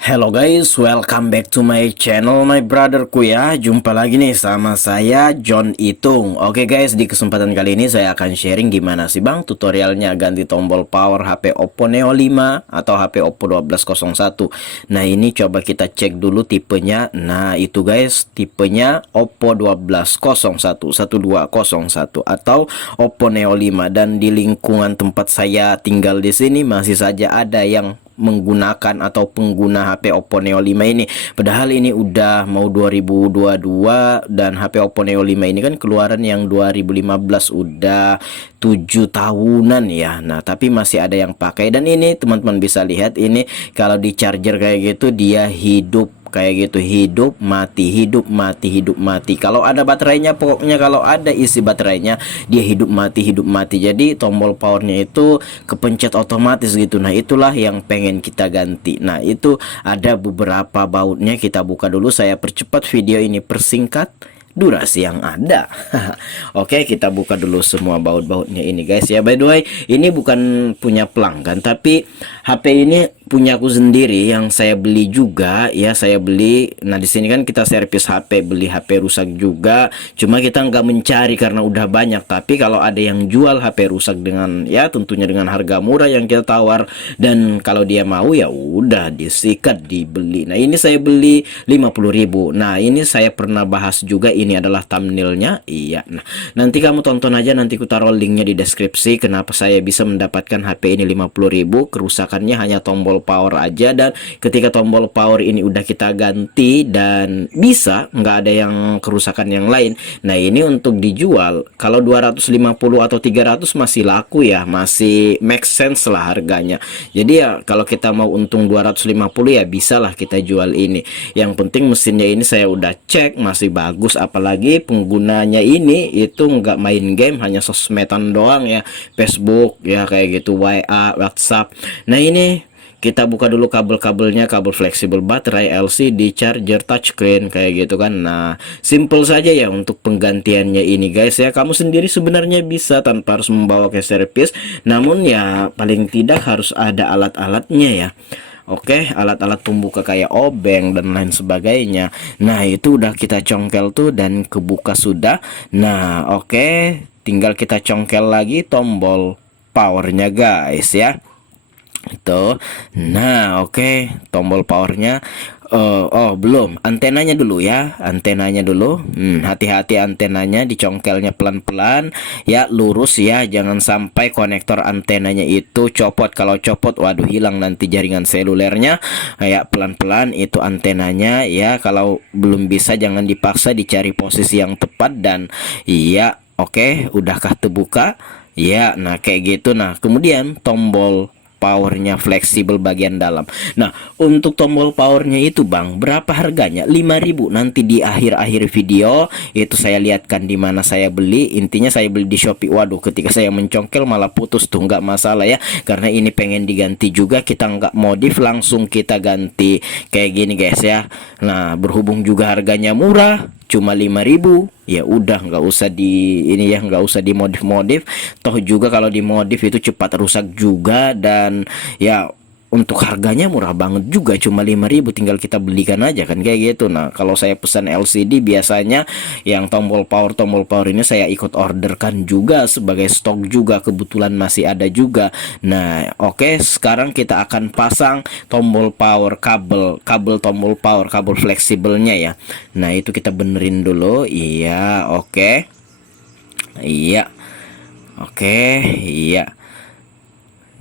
Hello guys, welcome back to my channel, my brotherku ya. Jumpa lagi nih sama saya John Itung. Oke guys, di kesempatan kali ini saya akan sharing gimana sih bang tutorialnya ganti tombol power HP Oppo Neo 5 atau HP Oppo 1201. Nah ini coba kita cek dulu tipenya. Nah itu guys, tipenya Oppo 1201 1201 atau Oppo Neo 5. Dan di lingkungan tempat saya tinggal di sini masih saja ada yang menggunakan atau pengguna HP Oppo Neo 5 ini. Padahal ini udah mau 2022 dan HP Oppo Neo 5 ini kan keluaran yang 2015, udah 7 tahunan ya. Nah, tapi masih ada yang pakai dan ini teman-teman bisa lihat ini kalau di charger kayak gitu dia hidup kayak gitu, hidup mati hidup mati hidup mati. Kalau ada baterainya, pokoknya kalau ada isi baterainya dia hidup mati. Jadi tombol powernya itu kepencet otomatis gitu. Nah itulah yang pengen kita ganti. Nah itu ada beberapa bautnya, kita buka dulu. Saya percepat video ini, persingkat durasi yang ada. Oke, kita buka dulu semua baut-bautnya ini guys ya. By the way, ini bukan punya pelanggan, tapi HP ini punya aku sendiri yang saya beli juga ya. Saya beli. Nah di sini kan kita servis HP, beli HP rusak juga. Cuma kita nggak mencari karena udah banyak. Tapi kalau ada yang jual HP rusak dengan ya tentunya dengan harga murah yang kita tawar, dan kalau dia mau ya udah disikat dibeli. Nah ini saya beli 50.000. Nah ini saya pernah bahas juga, ini adalah thumbnailnya. Iya. Nah nanti kamu tonton aja, nanti ku taruh linknya di deskripsi kenapa saya bisa mendapatkan HP ini 50.000. Kerusakannya hanya tombol power aja, dan ketika tombol power ini udah kita ganti dan bisa nggak ada yang kerusakan yang lain. Nah ini untuk dijual kalau 250 atau 300 masih laku ya, masih make sense lah harganya. Jadi ya kalau kita mau untung 250 ya bisalah kita jual ini. Yang penting mesinnya ini saya udah cek masih bagus, apalagi penggunanya ini itu nggak main game, hanya sosmedan doang ya, Facebook ya kayak gitu, WA, WhatsApp. Nah ini kita buka dulu kabel-kabelnya, kabel fleksibel baterai, LCD, charger, touchscreen kayak gitu kan. Nah simple saja ya untuk penggantiannya ini guys ya. Kamu sendiri sebenarnya bisa tanpa harus membawa ke servis, namun ya paling tidak harus ada alat-alatnya ya. Oke, alat-alat pembuka kayak obeng dan lain sebagainya. Nah itu udah kita congkel tuh dan kebuka sudah. Nah oke, tinggal kita congkel lagi tombol powernya guys ya. Itu. Nah oke, tombol powernya. Oh belum, antenanya dulu ya, antenanya dulu. Hati-hati antenanya, dicongkelnya pelan-pelan ya, lurus ya, jangan sampai konektor antenanya itu copot. Kalau copot waduh hilang nanti jaringan selulernya. Ya pelan-pelan itu antenanya ya. Kalau belum bisa jangan dipaksa, dicari posisi yang tepat. Dan iya oke, udahkah terbuka ya. Nah kayak gitu. Nah kemudian tombol powernya fleksibel bagian dalam. Nah untuk tombol powernya itu bang, berapa harganya? 5.000. Nanti di akhir-akhir video itu saya lihatkan di mana saya beli. Intinya saya beli di Shopee. Waduh, ketika saya mencongkel malah putus tuh, nggak masalah ya, karena ini pengen diganti juga, kita nggak modif, langsung kita ganti kayak gini guys ya. Nah berhubung juga harganya murah, cuma 5.000, ya udah nggak usah di ini ya, nggak usah dimodif-modif. Toh juga kalau dimodif itu cepat rusak juga, dan ya untuk harganya murah banget juga, cuma 5.000, tinggal kita belikan aja kan kayak gitu. Nah kalau saya pesan LCD biasanya yang tombol power ini saya ikut orderkan juga sebagai stok juga, kebetulan masih ada juga. Nah oke, sekarang kita akan pasang tombol power, kabel tombol power, kabel fleksibelnya ya. Nah itu kita benerin dulu. Iya oke, iya oke, iya.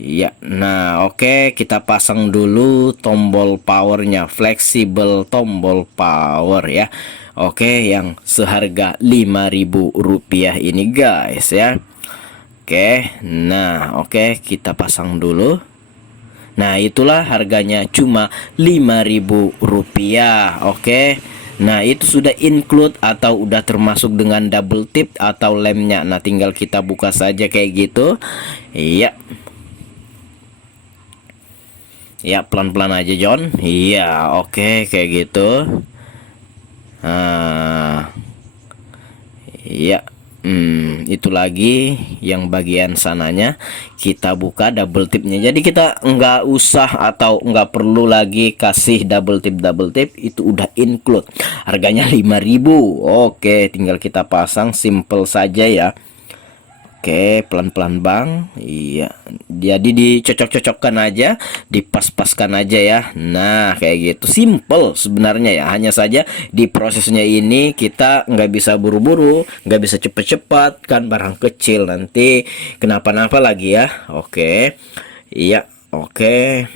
Ya, nah oke, kita pasang dulu tombol powernya, fleksibel tombol power ya. Oke, yang seharga 5.000 rupiah ini guys ya. Oke, nah oke, kita pasang dulu. Nah itulah harganya, cuma 5.000 rupiah. Oke. Nah itu sudah include atau udah termasuk dengan double tip atau lemnya. Nah tinggal kita buka saja kayak gitu. Iya. Ya pelan-pelan aja John. Iya oke kayak gitu. Iya Itu lagi yang bagian sananya kita buka double tipnya. Jadi kita nggak usah atau nggak perlu lagi kasih double tip, itu udah include. Harganya 5.000. Oke, tinggal kita pasang simple saja ya. Oke, pelan-pelan bang. Iya, jadi dicocok-cocokkan aja, dipas-paskan aja ya. Nah, kayak gitu, simple sebenarnya ya. Hanya saja di prosesnya ini kita nggak bisa buru-buru, nggak bisa cepet-cepat kan, barang kecil nanti kenapa-napa lagi ya. Oke, iya, oke.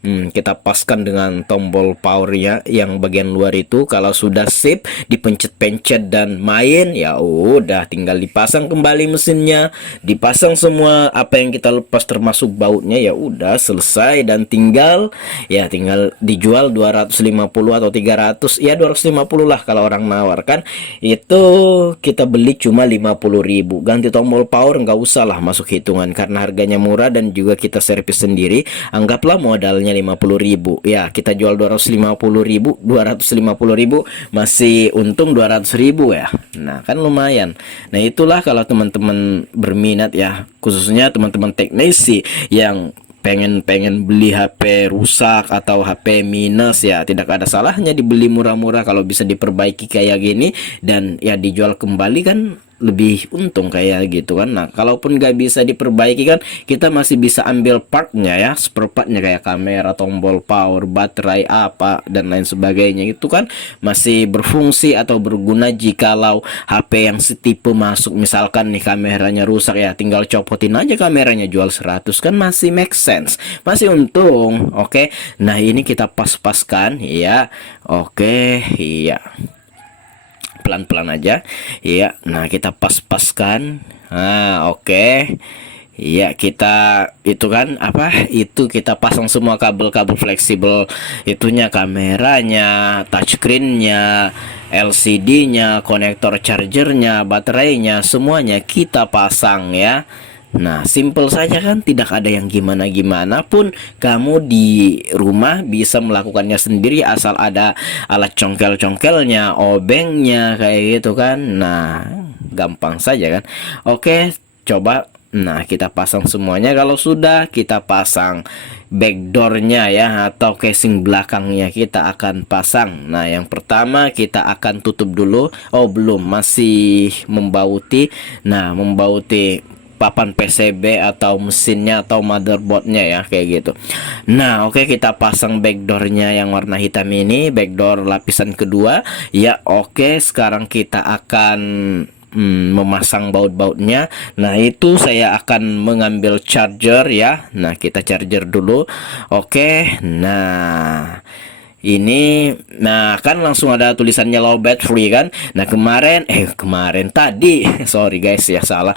Kita paskan dengan tombol powernya yang bagian luar itu. Kalau sudah sip, dipencet-pencet dan main, ya udah tinggal dipasang kembali mesinnya, dipasang semua apa yang kita lepas termasuk bautnya, ya udah selesai dan tinggal dijual 250 atau 300, ya 250 lah kalau orang nawar kan. Itu kita beli cuma 50.000. Ganti tombol power nggak usah lah masuk hitungan karena harganya murah dan juga kita servis sendiri. Anggaplah modalnya 50.000 ya, kita jual 250.000, masih untung 200.000 ya. Nah kan lumayan. Nah itulah kalau teman-teman berminat ya, khususnya teman-teman teknisi yang pengen beli HP rusak atau HP minus, ya tidak ada salahnya dibeli murah-murah kalau bisa diperbaiki kayak gini dan ya dijual kembali kan lebih untung kayak gitu kan. Nah kalaupun nggak bisa diperbaiki kan kita masih bisa ambil partnya ya, spare partnya kayak kamera, tombol power, baterai apa dan lain sebagainya, itu kan masih berfungsi atau berguna. Jikalau HP yang setipe masuk, misalkan nih kameranya rusak, ya tinggal copotin aja kameranya, jual 100 kan masih make sense, masih untung. Oke, nah ini kita pas-paskan ya. Oke, iya, pelan-pelan aja ya. Nah kita pas-paskan. Nah oke. Iya, kita itu kan apa? Itu kita pasang semua kabel-kabel fleksibel itunya, kameranya, touchscreen-nya, LCD-nya, konektor chargernya, baterainya, semuanya kita pasang ya. Nah, simple saja kan, tidak ada yang gimana-gimana pun. Kamu di rumah bisa melakukannya sendiri asal ada alat congkel-congkelnya, obengnya kayak gitu kan. Nah, gampang saja kan. Oke, coba. Nah, kita pasang semuanya. Kalau sudah, kita pasang backdoornya ya, atau casing belakangnya kita akan pasang. Nah, yang pertama kita akan tutup dulu. Oh, belum, masih membauti. Nah, membauti papan PCB atau mesinnya atau motherboardnya ya, kayak gitu. Nah oke, kita pasang backdoornya yang warna hitam ini, backdoor lapisan kedua ya. Oke, sekarang kita akan memasang baut-bautnya. Nah itu saya akan mengambil charger ya. Nah kita charger dulu. Oke, nah ini, nah kan langsung ada tulisannya low battery kan. Nah kemarin tadi sorry guys ya, salah.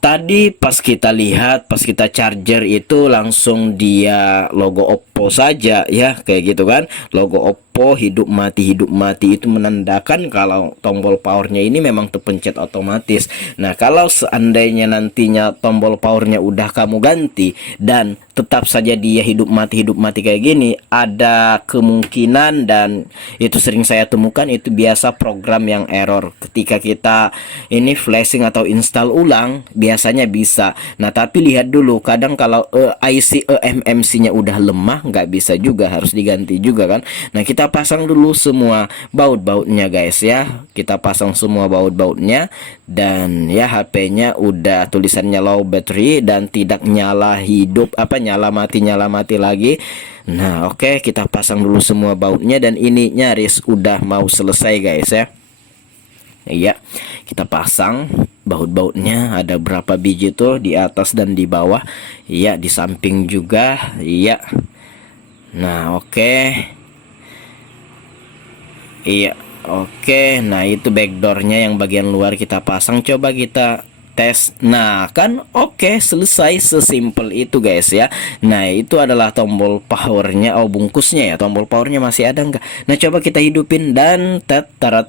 Tadi pas kita lihat, pas kita charger itu langsung dia logo Oppo saja ya, kayak gitu kan. Logo Oppo hidup mati itu menandakan kalau tombol powernya ini memang terpencet otomatis. Nah kalau seandainya nantinya tombol powernya udah kamu ganti dan tetap saja dia hidup mati kayak gini, ada kemungkinan, dan itu sering saya temukan, itu biasa program yang error ketika kita ini flashing atau install ulang, biasanya bisa. Nah tapi lihat dulu, kadang kalau IC eMMC nya udah lemah, nggak bisa juga, harus diganti juga kan. Nah kita pasang dulu semua baut-bautnya guys ya, kita pasang semua baut-bautnya. Dan ya HP-nya udah tulisannya low battery dan tidak nyala hidup, nyala mati lagi. Nah oke, kita pasang dulu semua bautnya dan ini nyaris udah mau selesai guys ya. Iya, kita pasang baut-bautnya, ada berapa biji tuh, di atas dan di bawah. Iya, di samping juga. Iya. Nah oke. Iya, oke. Nah itu backdoornya yang bagian luar kita pasang. Coba kita tes. Nah kan oke, selesai, sesimpel itu guys ya. Nah itu adalah tombol powernya. Oh bungkusnya ya, tombol powernya masih ada nggak? Nah coba kita hidupin dan tarat,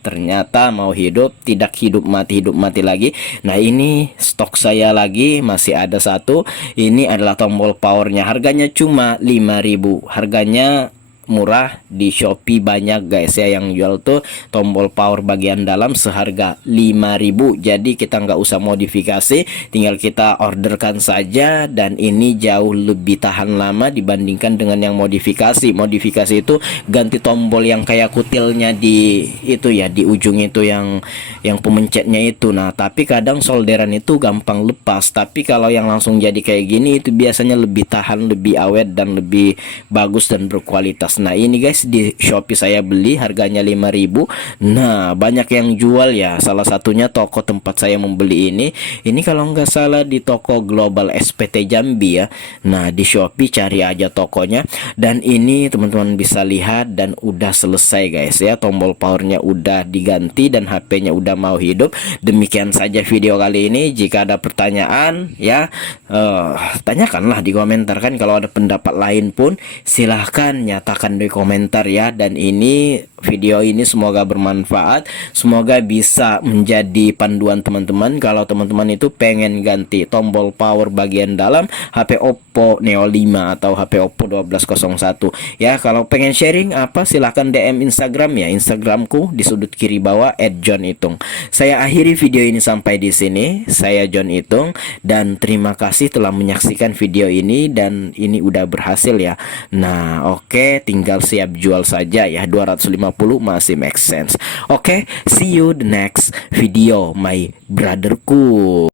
ternyata mau hidup, tidak hidup mati lagi. Nah ini stok saya lagi masih ada satu. Ini adalah tombol powernya, harganya cuma 5.000. Harganya murah di Shopee banyak guys ya yang jual tuh tombol power bagian dalam seharga 5.000. Jadi kita nggak usah modifikasi, tinggal kita orderkan saja, dan ini jauh lebih tahan lama dibandingkan dengan yang modifikasi. Modifikasi itu ganti tombol yang kayak kutilnya di itu ya, di ujung itu yang pemencetnya itu. Nah, tapi kadang solderan itu gampang lepas. Tapi kalau yang langsung jadi kayak gini itu biasanya lebih tahan, lebih awet dan lebih bagus dan berkualitas. Nah, ini guys di Shopee saya beli harganya 5.000. Nah, banyak yang jual ya. Salah satunya toko tempat saya membeli ini. Ini kalau nggak salah di toko Global SPT Jambi ya. Nah, di Shopee cari aja tokonya. Dan ini teman-teman bisa lihat dan udah selesai guys ya. Tombol powernya udah diganti dan HP-nya udah mau hidup. Demikian saja video kali ini. Jika ada pertanyaan ya, tanyakanlah di komentar kan. Kalau ada pendapat lain pun silahkan nyatakan di komentar ya. Dan ini video ini semoga bermanfaat, semoga bisa menjadi panduan teman-teman kalau teman-teman itu pengen ganti tombol power bagian dalam HP Oppo Neo 5 atau HP Oppo 1201 ya. Kalau pengen sharing apa silahkan DM Instagram ya, Instagramku di sudut kiri bawah @johnitung. Saya akhiri video ini sampai di sini. Saya John Itung dan terima kasih telah menyaksikan video ini, dan ini udah berhasil ya. Nah, oke, tinggal siap jual saja ya. 250 masih make sense. Oke, see you the next video my brotherku.